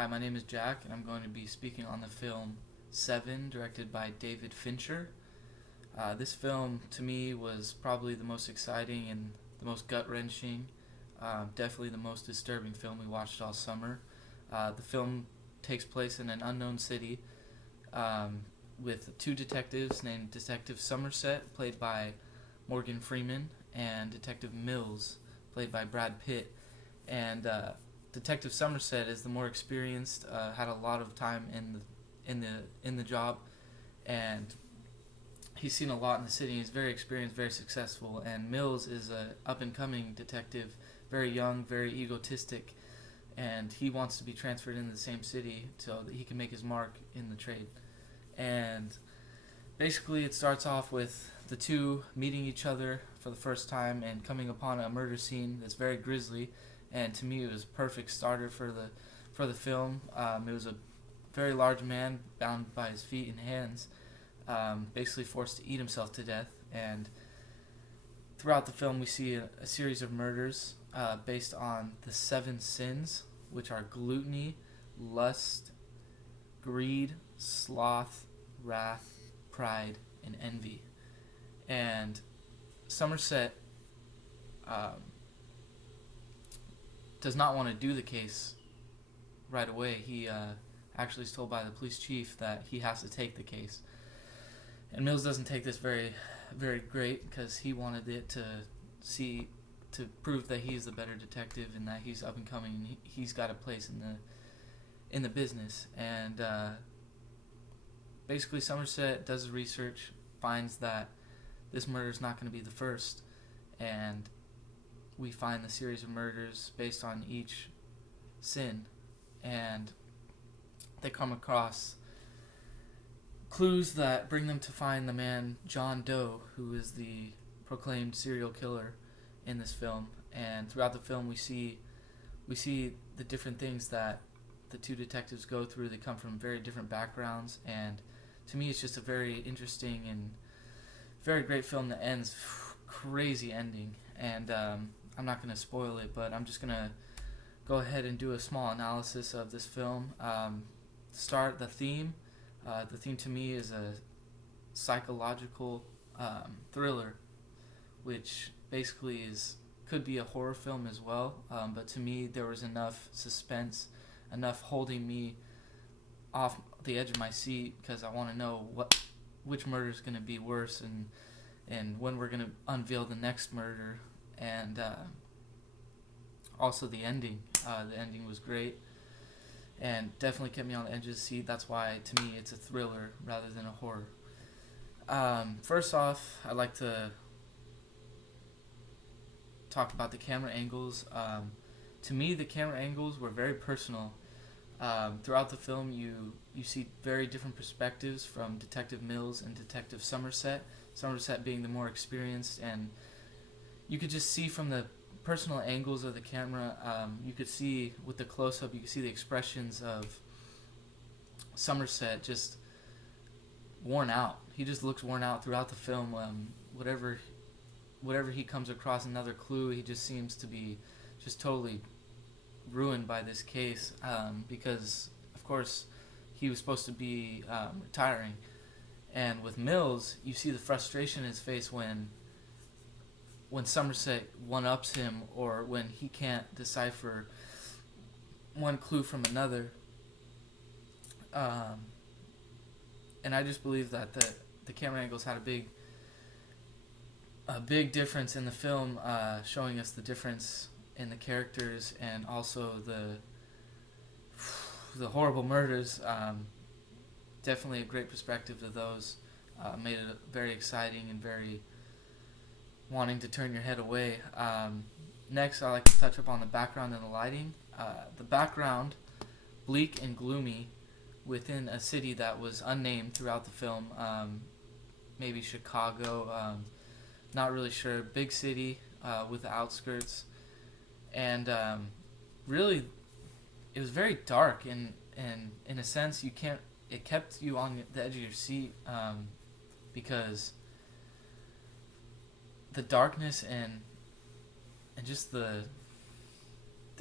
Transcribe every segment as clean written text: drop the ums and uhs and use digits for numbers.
Hi, my name is Jack, and I'm going to be speaking on the film Se7en, directed by David Fincher. This film, to me, was probably the most exciting and the most gut-wrenching, definitely the most disturbing film we watched all summer. The film takes place in an unknown city with two detectives named Detective Somerset, played by Morgan Freeman, and Detective Mills, played by Brad Pitt. And Detective Somerset is the more experienced, had a lot of time in the job, and he's seen a lot in the city. He's very experienced, very successful. And Mills is a up and coming detective, very young, very egotistic, and he wants to be transferred into the same city so that he can make his mark in the trade. And basically, it starts off with the two meeting each other for the first time and coming upon a murder scene that's very grisly. And to me, it was a perfect starter for the film. It was a very large man bound by his feet and hands, basically forced to eat himself to death. And throughout the film, we see a series of murders based on the 7 sins, which are gluttony, lust, greed, sloth, wrath, pride, and envy. And Somerset does not want to do the case right away. He actually is told by the police chief that he has to take the case. And Mills doesn't take this very, very great because he wanted it to prove that he's the better detective and that he's up and coming and he's got a place in the business. And basically Somerset does his research, finds that this murder is not going to be the first, and we find the series of murders based on each sin, and they come across clues that bring them to find the man John Doe, who is the proclaimed serial killer in this film. And throughout the film, we see the different things that the two detectives go through. They come from very different backgrounds, and to me, it's just a very interesting and very great film that ends crazy ending. And I'm not going to spoil it, but I'm just going to go ahead and do a small analysis of this film. The theme. The theme to me is a psychological thriller, which basically could be a horror film as well. But to me, there was enough suspense, enough holding me off the edge of my seat because I want to know which murder is going to be worse and when we're going to unveil the next murder. And also the ending. The ending was great and definitely kept me on the edge of the seat. That's why, to me, it's a thriller rather than a horror. First off, I'd like to talk about the camera angles. To me, the camera angles were very personal. Throughout the film, you see very different perspectives from Detective Mills and Detective Somerset. Somerset being the more experienced, and you could just see from the personal angles of the camera, you could see with the close-up, you could see the expressions of Somerset just worn out. He just looks worn out throughout the film. Whatever he comes across, another clue, he just seems to be just totally ruined by this case because, of course, he was supposed to be retiring. And with Mills, you see the frustration in his face when Somerset one-ups him or when he can't decipher one clue from another. And I just believe that the camera angles had a big difference in the film, showing us the difference in the characters and also the horrible murders. Definitely a great perspective to those. Made it very exciting and very wanting to turn your head away. Next, I like to touch upon the background and the lighting. The background, bleak and gloomy, within a city that was unnamed throughout the film. Maybe Chicago, not really sure. Big city with the outskirts. And really, it was very dark, and in a sense, it kept you on the edge of your seat because the darkness and just the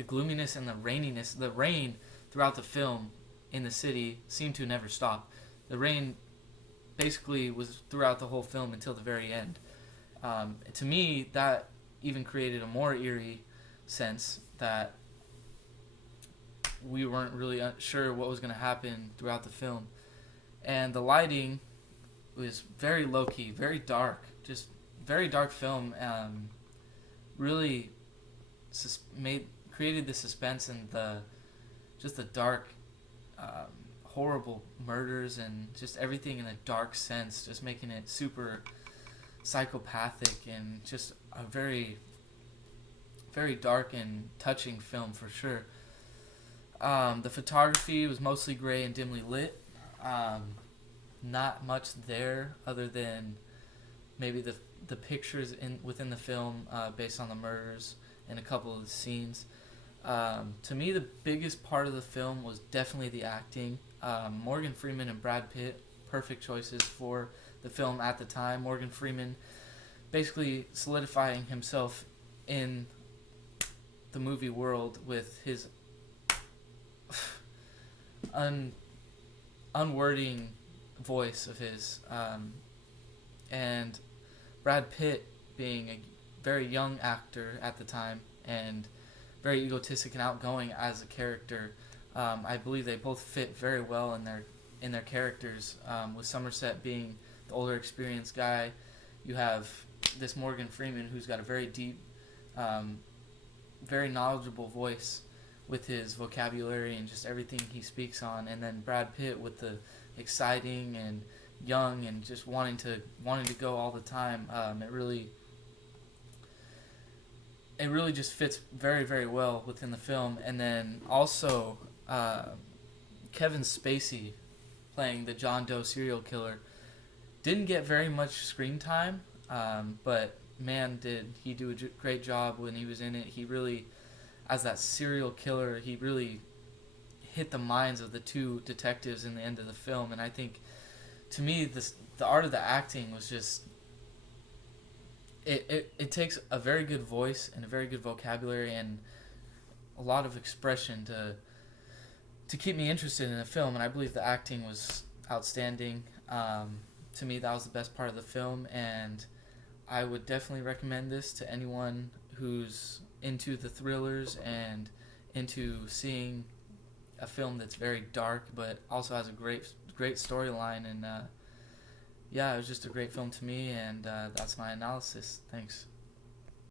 gloominess and the raininess. The rain throughout the film in the city seemed to never stop. The rain basically was throughout the whole film until the very end. To me, that even created a more eerie sense that we weren't really sure what was going to happen throughout the film. And the lighting was very low-key, very dark, just very dark film. Really created the suspense and the dark, horrible murders and just everything in a dark sense, just making it super psychopathic and just a very, very dark and touching film for sure. The photography was mostly gray and dimly lit. Not much there other than maybe the pictures within the film based on the murders and a couple of the scenes. To me, the biggest part of the film was definitely the acting. Morgan Freeman and Brad Pitt, perfect choices for the film at the time. Morgan Freeman basically solidifying himself in the movie world with his unwording voice of his, and Brad Pitt being a very young actor at the time and very egotistic and outgoing as a character. I believe they both fit very well in their characters. With Somerset being the older, experienced guy, you have this Morgan Freeman who's got a very deep, very knowledgeable voice with his vocabulary and just everything he speaks on, and then Brad Pitt with the exciting and young and just wanting to go all the time. It really just fits very, very well within the film. And then also Kevin Spacey playing the John Doe serial killer didn't get very much screen time, but man, did he do a great job when he was in it. He really, as that serial killer, he really hit the minds of the two detectives in the end of the film. And I think, to me, the art of the acting was just, it takes a very good voice and a very good vocabulary and a lot of expression to keep me interested in a film, and I believe the acting was outstanding. To me, that was the best part of the film, and I would definitely recommend this to anyone who's into the thrillers and into seeing a film that's very dark but also has a great storyline. And yeah, it was just a great film to me, and that's my analysis. Thanks.